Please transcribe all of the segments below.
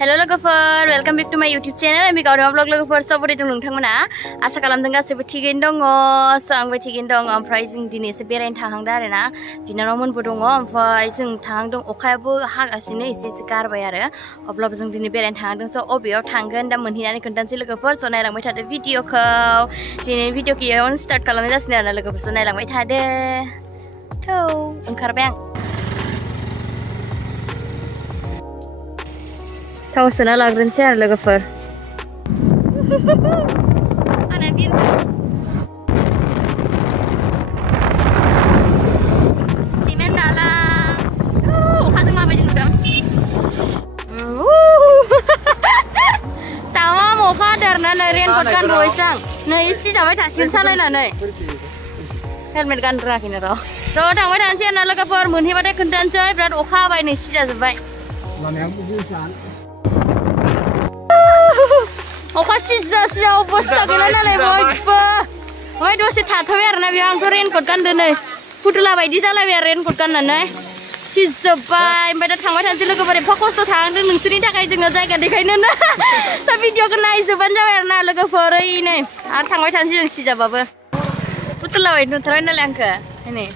Hello लोगोफोर, welcome back to my YouTube channel. Ami gaudama vlog लोगोफोर सबोरै दं नोंथांमोना आसा खालामदों गासैबो थिगैनो दङ आंबो थिगैनो दं ओमफ्राय जों दिनै एसे बेरायनो थांहांदों आरोना बिनानावमोनबो दङ ओमफ्राय जों थांहांदों अखायाबो हागासिनो एसे गारबाय आरो अब्लाबो जों दिनै बेरायनो थांहांदों स' अबेयाव थांगोन दा मोनहैनानै खोन्थानोसै लोगोफोर स' नायलांबाय थादो भिडिअखौ दिनै भिडिअखौ इयावनो स्टार्ट खालामनाय जासिगोन आरोना लोगोफोर स' नायलांबाय थादो थौ ओंखारबाय आं थाव सोना लाग्रोनोसै आरो लोगोफोर आना बिरबाय सिमेन्ट दालां अखाजों माबायदि नुदों तामाम अखा देरनानै रेनकट गानबोबायसो आं नै सिजाबाय थासिगोन सालायनानै हेलमेट गानरोङाखैनो र' थांबाय थानोसै आरोना लोगोफोर मोनहैबाथाय खोन्थानोसै बिराद अखा हाबाय नै सिजाजोब्बाय अखा सिजा अबस्था गैला नालाय बयबो ओमफ्राय दसे थाथ'बाय आरोना बेयाव आंथ' रेनकट गानदों नै फुथुला बायदि जालायबाय आरो रेनकट गाननानै सिजोब्बाय ओमफ्राय दा थांबाय थानोसै लोगोफोर एफा खस्थ' थांदों नोंसोरनि थाखाय जोङो जायगा देखायनोनो दा भिडिअखौ नायजोबबानो जाबाय आरोना लोगोफोर ओइ नै आरो थांबाय थानोसै जों सिजाबाबो फुथुला बायदि नुथारबाय नालाय आंखौ नै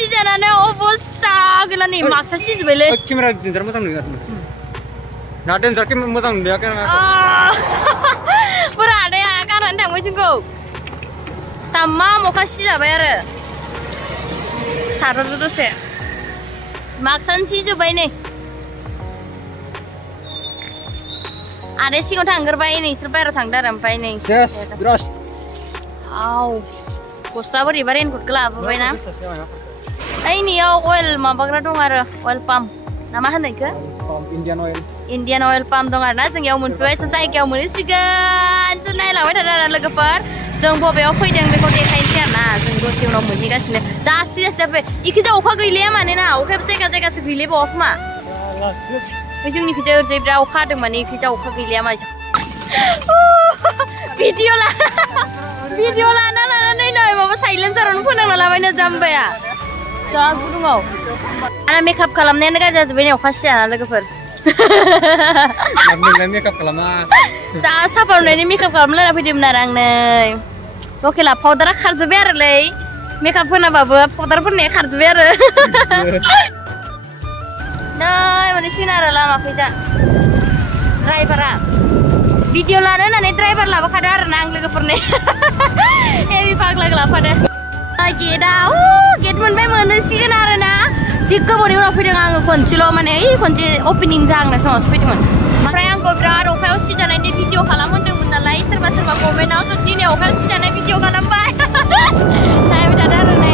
सिजानानै अबस्था गैला नै माक्सा सिजोब्बायलै केमेरा देन्जार मोजां नुयो ना देन्जार केमेरा मोजां नुया बोरा आदाया गारनानै थांबाय जोंखौ तामाम अखा सिजाबाय आरो थाथ'दो दसे माक्सानो सिजोब्बाय नै आदाया सिगाङाव थांग्रोबाय नोंसोर बायहेरायाव थांदो आरो ओमफ्राय नै आव गस्ला बोरैबा रेनकटखौ लाबोबायना ओइनियाव अइल माबाग्रा दं आरो अइल पाम्प ना मा होनो इखो इन्डियान अइल पाम्प दं आरोना जों इयाव मोनफैबाय जायगायाव मोनहैसिगोन जों नायलांबाय थादों आरो लोगोफोर जों बबेयाव फैदों बेखौ देखायनोसै आरोना जों दसे उनाव मोनहैगासिनो जासि इखिजा अखा गैलाया मानोना अखायाबो जायगासो गैलायबावा खोमा जोंनिखिजा ओरैजाय बिराद अखा हादों माने इखिजा अखा गैलाया मानसि भिडिअ लाना लानानै नै माबा साइलेन्सारावनो फोनांना लाबायनो जाम्बाया जा गुदुङाव आंना मेकआप खालामनायानो गाज्रि जाजोब्बाय नै अखा सिजाना लोगोफोर मेकआप खालामा जा साफा नुनायनि मेकआप खालामलायना फैदोंमोन आरो आं नै लकेला पाउदारा खारजोब्बाय आरोलै मेकआप होनाबाबो पाउदार फोननाया खारजोब्बाय आरो नै मोनहैसिगोन आरो लामाखैजा ड्राइभारा भिडिअ लानो होननानै ड्राइभार लाबोखादों आरोना आं लोगोफोरनि हेभि फाग्ला लाफादों गेट मोनबाय मोनहैसिगोन आरोना जि गोबावनि उनाव फैदों आङो खनसेल' माने खनसे अपेनिं जाहांनाय समावसो फैदोंमोन ओमफ्राय आंखौ बिराद अखायाव सिजानायनि भिडिअ खालामहोदोंमोन नालाय सोरबा कमेन्टआव जों दिनै अखायाव सिजानाय भिडिअ खालामबाय नायबाय थादों आरो नै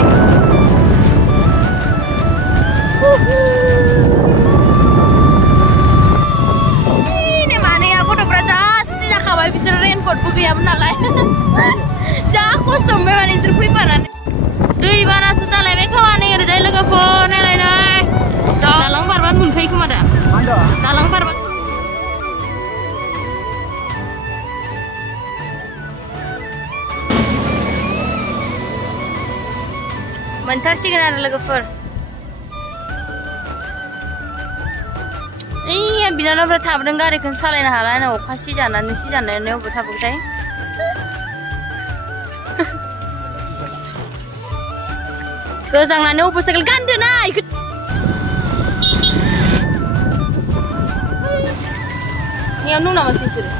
बिसोर रेनकटबो गैयामोन नालाय जा खस्थ' मोनबाय माने बिसोर फैफानानै दै बानासो जालायबाय खोमा नै ओरैजाय लोगोफोर नायलाय दालां बारबानो मोनफैयो खोमा दा दालां बारबा मोनथारसिगोन आरो लोगोफोर बिनानावफ्रा थाबोदों गारिखौनो सालायनो हाला अखा सिजानानै अबाव थाबोथाय गोजांनानै अबस्थाखौ गानदोना बेयाव नुं नामा बिसोरो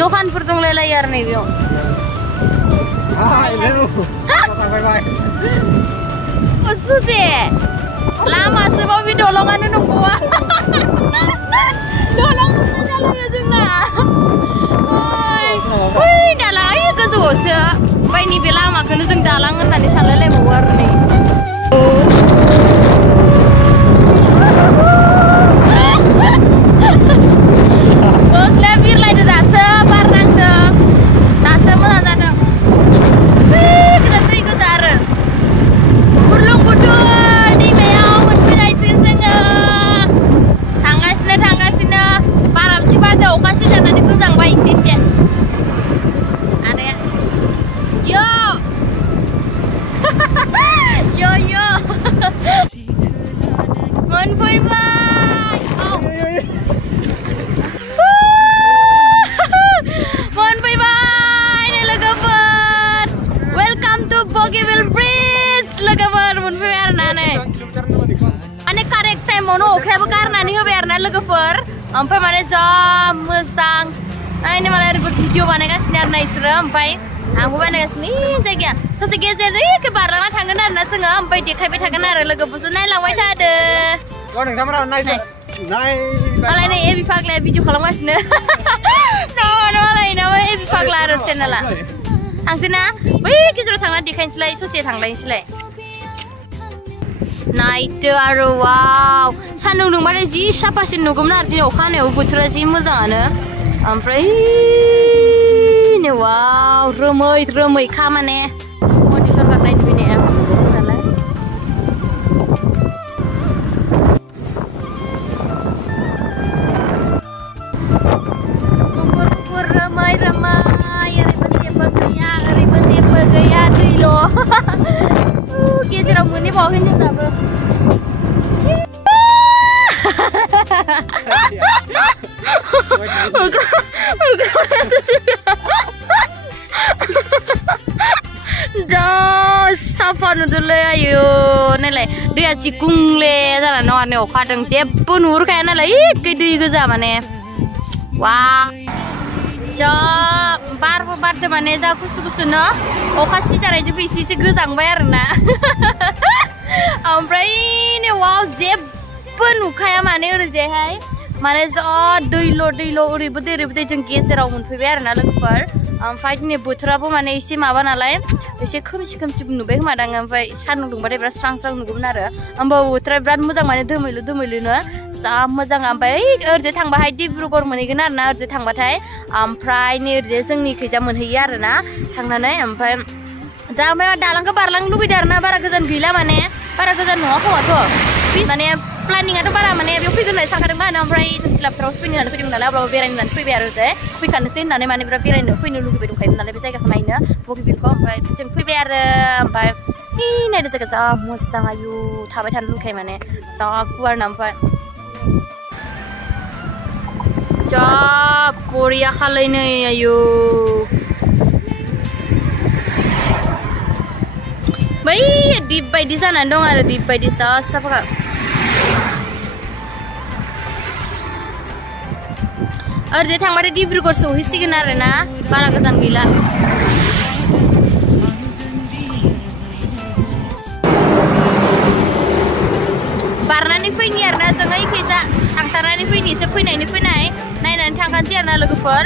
दखानफोर दंलायलायो आरो नैबेयाव सुजे लामासो बबे दलंआनो नंबावा दलं मोनना जालायो जोंना दालां गोजौआवसो ओमफ्राय नैबे लामाखौनो जों दालां होननानै सानलायलायबावो आरो नै गस्लाया बिरलायदो दासो बार नांदों दासो मोजां जादों दै गोजा आरो बुरलुंबुथुर थांगासिनो बाराबो बारदों अखा सिजानानै गोजांबाय एसे आदाया यो सायाबो गारनानै होबाय आरोना लोगोफोर ओमफ्राय माने जा मोजां नायनो मालाय ओरैबो भिडिअ बानायगासिनो आरोना इसोरो ओमफ्राय आंबो बानायगासिनो जायगाया ससे गेजेर एखे बारलांना थांगोन आरोना जोङो ओमफ्य देखायबाय थागोन आरो लोगोफोरजों नायलांबाय थादो मालाय नै एबि फाग्लाया भिडिअ खालामगासिनो मालायनाबो एबि फाग्ला आरो चेनेला थांसै ना बै गेजेराव थांना देखायनोसैलाय ससे थांलायनोसैलाय नायदो आरो वाव सान्दुं दुंबाथाय जि साफासिन नुगौमोन आरो दिनै अखा हानायाव बोथोरा जि मोजाङानो ओमफ्राय वाव रोमैखा माने मन्दिर गारनाय दुगैनाया नालाय गुफुर रोमै ओरैबो जेबो गैया दैल' गेजेराव मोनहैबावाखै जों दाबो जा साफा नुदोंलै आयु नायलाय दैया जि गुंले जानानै दं आरो अखा हादों जेबो नुहुरखाया नालाय एखे दै गोजा माने वा जा बारबो बारदो माने जा गुसुनो अखा सिजानायजोंबो एसे गोजांबाय आरोना ओमफ्राय वाव जेबो नुखाया माने ओरैजायहाय माने जा दैल' ओरैबो दै जों गेजेराव मोनफैबाय आरोना लोगोफोर ओमफ्राय दिनै बोथोराबो माने एसे माबा नालाय एसे खोमसि नुबाय खोमादां ओमफ्राय सान्दुं दुंबाथाय बिराद स्रां नुगौमोन आरो होमबाबो बोथोरा बिराद मोजां माने दोमैलुनो जा मोजां ओमफ्राय ओरैजाय थांबाहाय डिब्रुगड़ मोनहैगोन आरोना ओरैजाय थांबाथाय ओमफ्राय नै ओरैजाय जोंनि खैजा मोनहैयो आरोना थांनानै ओमफ्राय दा ओमफ्राय दालांखौ बारलांनो लुबैदों आरोना बारा गोजान गैला माने बारा गोजान नङा खोमाथ' माने प्लानिंआथ' बारा माने बेयाव फैगोन होननानै सानखादोंमोन ओमफ्राय सिलाफोरावसो फैनो होननानै फैदोंमोन नालाय अब्लाबो बेरायनो होननानै फैबाय आरो ओरैजाय फैखानोसै होननानै माने बिराद बेरायनो फैनो लुगैबाय दंखायोमोन नालाय बे जायगाखौ नायनो बगिबिलखौ ओमफ्राय जों फैबाय आरो ओमफ्राय नायदो जायगा जा मोजां आयु थाबाय थानो लुगैखायो माने जा गुवारना ओमफ्राय जा बरिया खालै नै आयु बै दिप बायदि जानानै दं आरो दिप बायदि जा साफा ओरैजाय थांबाथाय डिब्रुगड़ सहैसिगोन आरोना बारा गोजान गैला बारनानै फैनि आरोना जों ओइखैजा थांथारनानै फैनिसो फैनायनि फैनाय नायनानै थांखानोसै आरोना लोगोफोर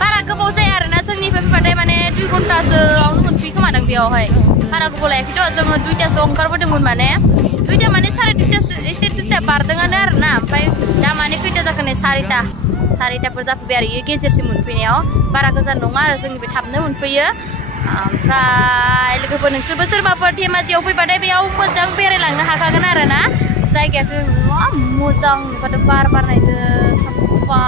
बारा गोबाव जाया आरोना जोंनिफ्राय फैबाथाय माने 2 घन्टासोआवनो मोनफैयो खोमादां बेयावहाय बारा गोबाव लायाखैथ' जोङो 2टासोआव ओंखारबोदोंमोन माने 2टा माने 2:30 एसे 2टा बारदोंआनो आरोना ओमफ्राय दा माने खैथा जाखो नै 4टाफोर जाफैबाय आरो इयो गेजेरसिम मोनफैनायाव बारा गोजान नङा आरो जोंनिफ्राय थाबनो मोनफैयो ओमफ्राय लोगोफोर नोंसोरबो सोरबाफोर धेमाजियाव फैबाथाय बेयाव मोजां बेरायलांनो हाखागोन आरोना जायगायाथ' मोजां नुबाथ' बार बारनायजों साफा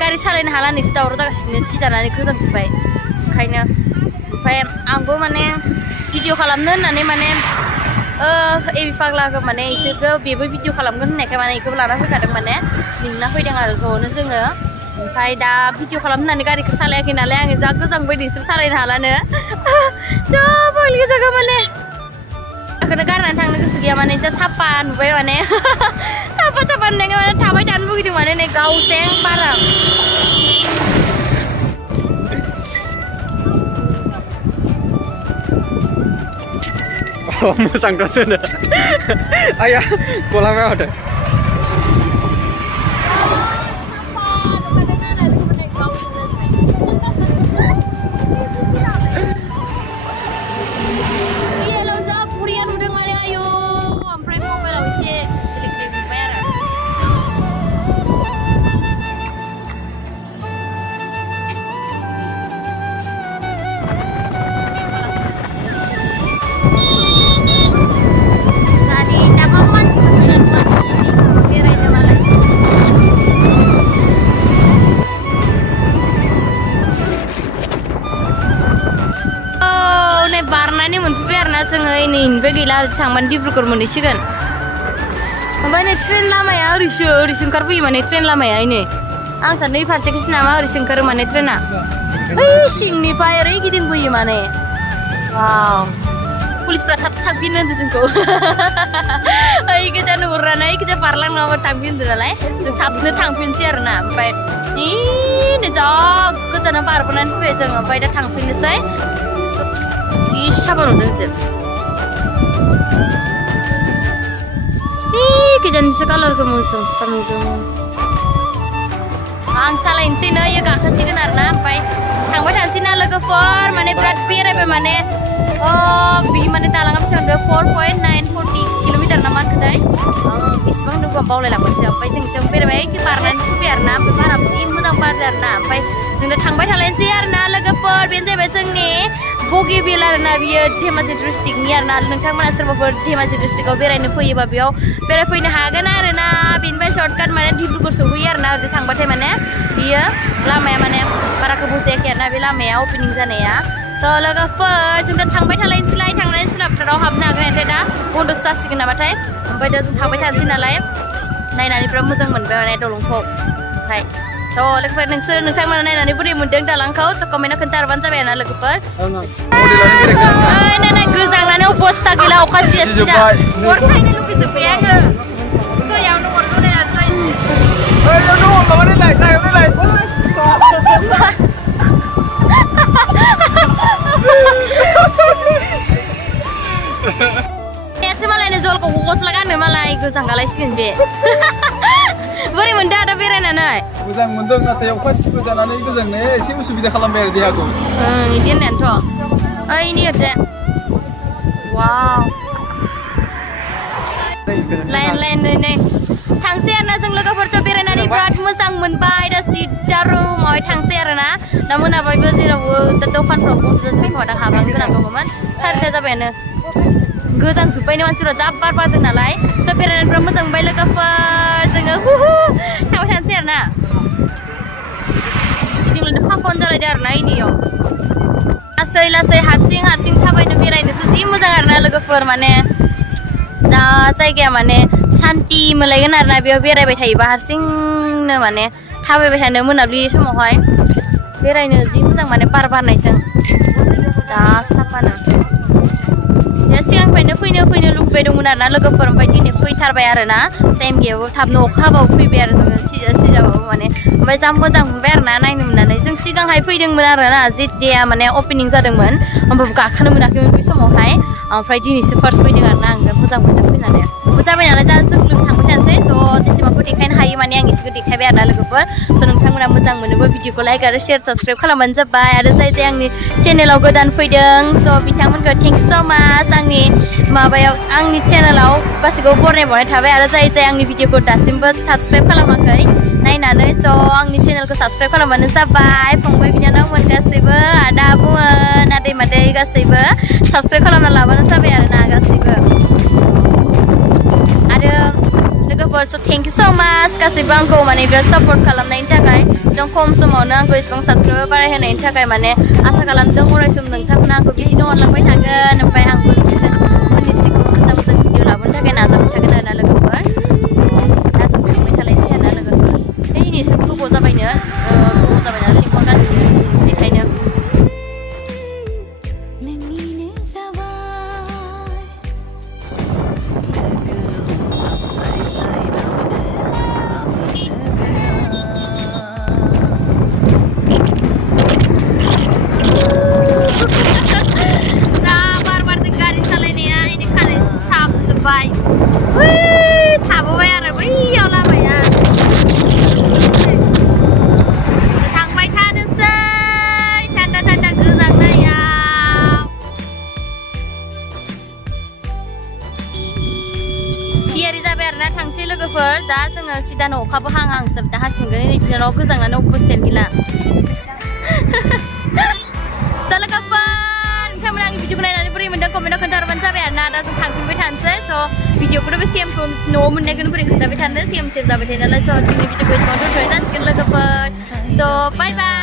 गारि सालायनो हाला नैसो दावराव जागासिनो सिजानानै गोजांजोब्बाय ओंखायनो ओमफ्राय आंबो माने भिडिअ खालामनो होननानै माने एबि फाग्लाखौ माने इसोरबो बेबो भिडिअ खालामगोन होननायखाय माने बेखौबो लाना फैखादों माने लिंना फैदों आरो ज'नो जोङो ओमफ्राय दा भिडिअ खालामनो होननानै गारिखौ सालायाखै नालाय आङो जा गोजांबाय बिसोर सालायनो हालानो जा भल गोजांगा माने बेखौनो गारनानै थांनो गोसो गैया माने जा साफा नुबाय माने साफा नुनायखाय माने थाबाय थानो लुगैदों माने नै गावजें बारा मोजां दसनो आया गलांबाय माथो बारनानै मोनफैबाय आरोना जोङो नैनिफ्राय गैला थांबानो डिब्रुगड़ मोनहैसिगोन ओमफ्राय नै ट्रेन लामाया ओरैसो ओंखारबोयो माने ट्रेन लामाया नै आं सानो नै फारसेखैसो नामा ओरैसो ओंखारो माने ट्रेना बै सिंनिफ्राय ओरै गिदिंबोयो माने वाव पुलिसफ्रा थाब थांफिनो होनदों जोंखौ ओइ गोजा नुहुरनानै गोजा बारलांनांगौ थांफिनो होनदों नालाय जों थाबनो थांफिनसै आरोना ओमफ्राय जा गोजानाव बारबोनानै फैबाय जों ओमफ्राय दा थांफिननोसै जि साफा नुदों जों गोजाननिसो कालारखौ मोजां नुदों आं सालायनोसै नै गाखोसिगोन आरोना ओमफ्राय थांबाय थानोसै ना लोगोफोर माने बिराद बेरायबाय माने बि माने दालाङा बेसेबां 4.940 किल'मिटार ना मा होनखोथाय बेसेबां दङ बावलायलांबायसो ओमफ्राय जों बेरायबाय बारनानै फैबाय आरोना ओमफ्राय बाराबो जि मोजां बारदों आरोना ओमफ्राय जोंनो थांबाय थालायनोसै आरोना लोगोफोर बेनो जाहैबाय जोंनि बगिबिल आरोना बियो धेमाजि डिस्ट्रिक्टनि आरोना नोंथांमोना सोरबाफोर धेमाजि डिस्ट्रिक्टआव बेरायनो फैयोबा बेयाव बेरायफैनो हागोन आरोना बेनिफ्राय सर्टकाट माने डिब्रुगड़ सहैयो आरोना ओरै थांबाथाय माने बियो लामाया माने बारा गोबाव जायाखै आरोना बे लामाया अपेनिं जानाया स' लोगोफोर जों दा थांबाय थालायनोसैलाय थांनानै सिलाफोराव हाबनो हागोन ओमफ्राय दा बन्द'सो जासिगोन नामाथाय ओमफ्राय दा जों थांबाय थानोसै नालाय नायनानै बिराद मोजां मोनबाय माने दलंखौ ओमफ्राय स' लोगोफोर नोंथांमोना नायनानै बोरै मोनदों दालांखौ स' कमेन्टआव खोन्थाहरबानो जाबाय आरोना लोगोफोर नाय गोजांनानै अबस्था गैला अखा सिजा सिजा अर सायनो लुगैजोब्बाय आङो दैयावनो अरखौ नायनानै मालायनो जलखौ गस्ला गाननो मालाय गोजांगालायसिगोन बे बोरै मोनदों आदा बेरायनानै मोजां मोनदों नाथाय अखा सिबो जानानै गोजांनाया एसे उसुबिदा खालामबाय आरो देहाखौ बिदि होननायानोथ' ओइ नि ओरैजे वाव लाइन नै थांसै आरोना जों लोगोफोरजों बेरायनानै बिराद मोजां मोनबाय दा सिदा रुमावहाय थांसै आरोना दा मोनाबायबो जेरावबो दा दखानफ्राव बन्द जाजोबबाय दा हाबलांनो गोनां दङमोन 4ता जाबायानो गोजांजोब्बायनो मानसिफोरा जा बार बारदों नालाय दा बेरायनानै बिराद मोजां मोनबाय लोगोफोर जोङो थांबाय थानोसै आरोना बिदिनो फाखन जालायदों आरोना इनियाव लासै लासै हारसिं थाबायनो बेरायनोसो जि मोजां आरोना लोगोफोर माने जा जायगाया माने शान्ति मोनलायगोन आरोना बेयाव बेरायबाय थायोबा हारसिंनो माने थाबायबाय थानो मोनाबिलि समावहाय बेरायनो जि मोजां माने बार बारनायजों जा साफानो सिगांनिफ्रायनो फैनो लुगैबाय दंमोन आरोना लोगोफोर ओमफ्राय दिनै फैथारबाय आरोना टाइम गैयाबो थाबनो अखा हाबाबो फैबाय आरो जोङो सिजाबाबो माने ओमफ्राय जा मोजां मोनबाय आरोना नायनो मोननानै जों सिगांहाय फैदोंमोन आरोना जेथिया माने अपेनिं जादोंमोन होमबाबो गाखोनो मोनाखैमोन बै समावहाय ओमफ्राय दिनैसो फार्स्ट फैदों आरोना आं मोजां मोनदों फैनानै जाबाय नालाय दा जों थांबाय थानोसै थ' जेसेबांखौ देखायनो हायो माने आं एसेखौ देखायबाय आरोना लोगोफोर स' नोंथांमोना मोजां मोनोबा भिडिअखौ लाइक आरो शेयार साबस्क्राइब खालामबानो जाबाय आरो जाय आंनि चेनेलाव गोदान फैदों स' बिथांमोनखौ थेंक इउ स' माच आंनि माबायाव आंनि चेनेलाव गासैखौबो बरायबावनाय थाबाय आरो जाय आंनि भिडिअखौ दासिमबो साबस्क्राइब खालामाखै नायनानै स' आंनि चेनेलखौ साबस्क्राइब खालामबानो जाबाय फंबाय बिनानावमोन गासैबो आदा आब'मोन आदै मादै गासैबो साबस्क्राइब खालामना लाबानो जाबाय आरोना गासैबो आरो लोगोफोर स' थेंक इउ स' माच गासैबो आंखौ माने बिराद सापर्ट खालामनायनि थाखाय जों खम समावनो आंखौ एसेबां साबस्क्राइबार बारायहोनायनि थाखाय माने आसा खालामदों अरायसम नोंथांमोना आंखौ बिदिनो अनलांबाय थागोन ओमफ्राय आंबो बिसोरनि सिगाङाव मोजां भिडिअ लाबोनो थाखाय नाजाबाय थागोन आरोना लोगोफोर दा जों थांबाय थालायसै आरोना लोगोफोर दिनैसो गोबाव जाबायनो गोबाव जाबाय नालाय लिंहरगासिनो बेखायनो थाबोबाय आरो बैयाव लामाया थांबाय थानोसै थान्दा गोजांनायाव थियारि जाबाय आरोना थांसै लोगोफोर दा जोङो सिदानो अखाबो हांहांसो दा हासिगोन बिनाव गोजांनानै अबस्थायानो गैला दा लोगोफोर नोंथांमोना आंनि भिडिअखौ नायनानै बोरै मोनदों कमेन्टआव खोन्थाहरबानो जाबाय आरोना दा जों थांफिनबाय थानोसै स' भिडिअखौथ' बे सेमखौ न'आव मोननायखौनो बोरै खोन्थाबाय थानो सेम जाबाय थायो नालाय स' जोंनि भिडिअखौ एसेबां दोनथ'नाय जासिगोन लोगोफोर स' बाय बाय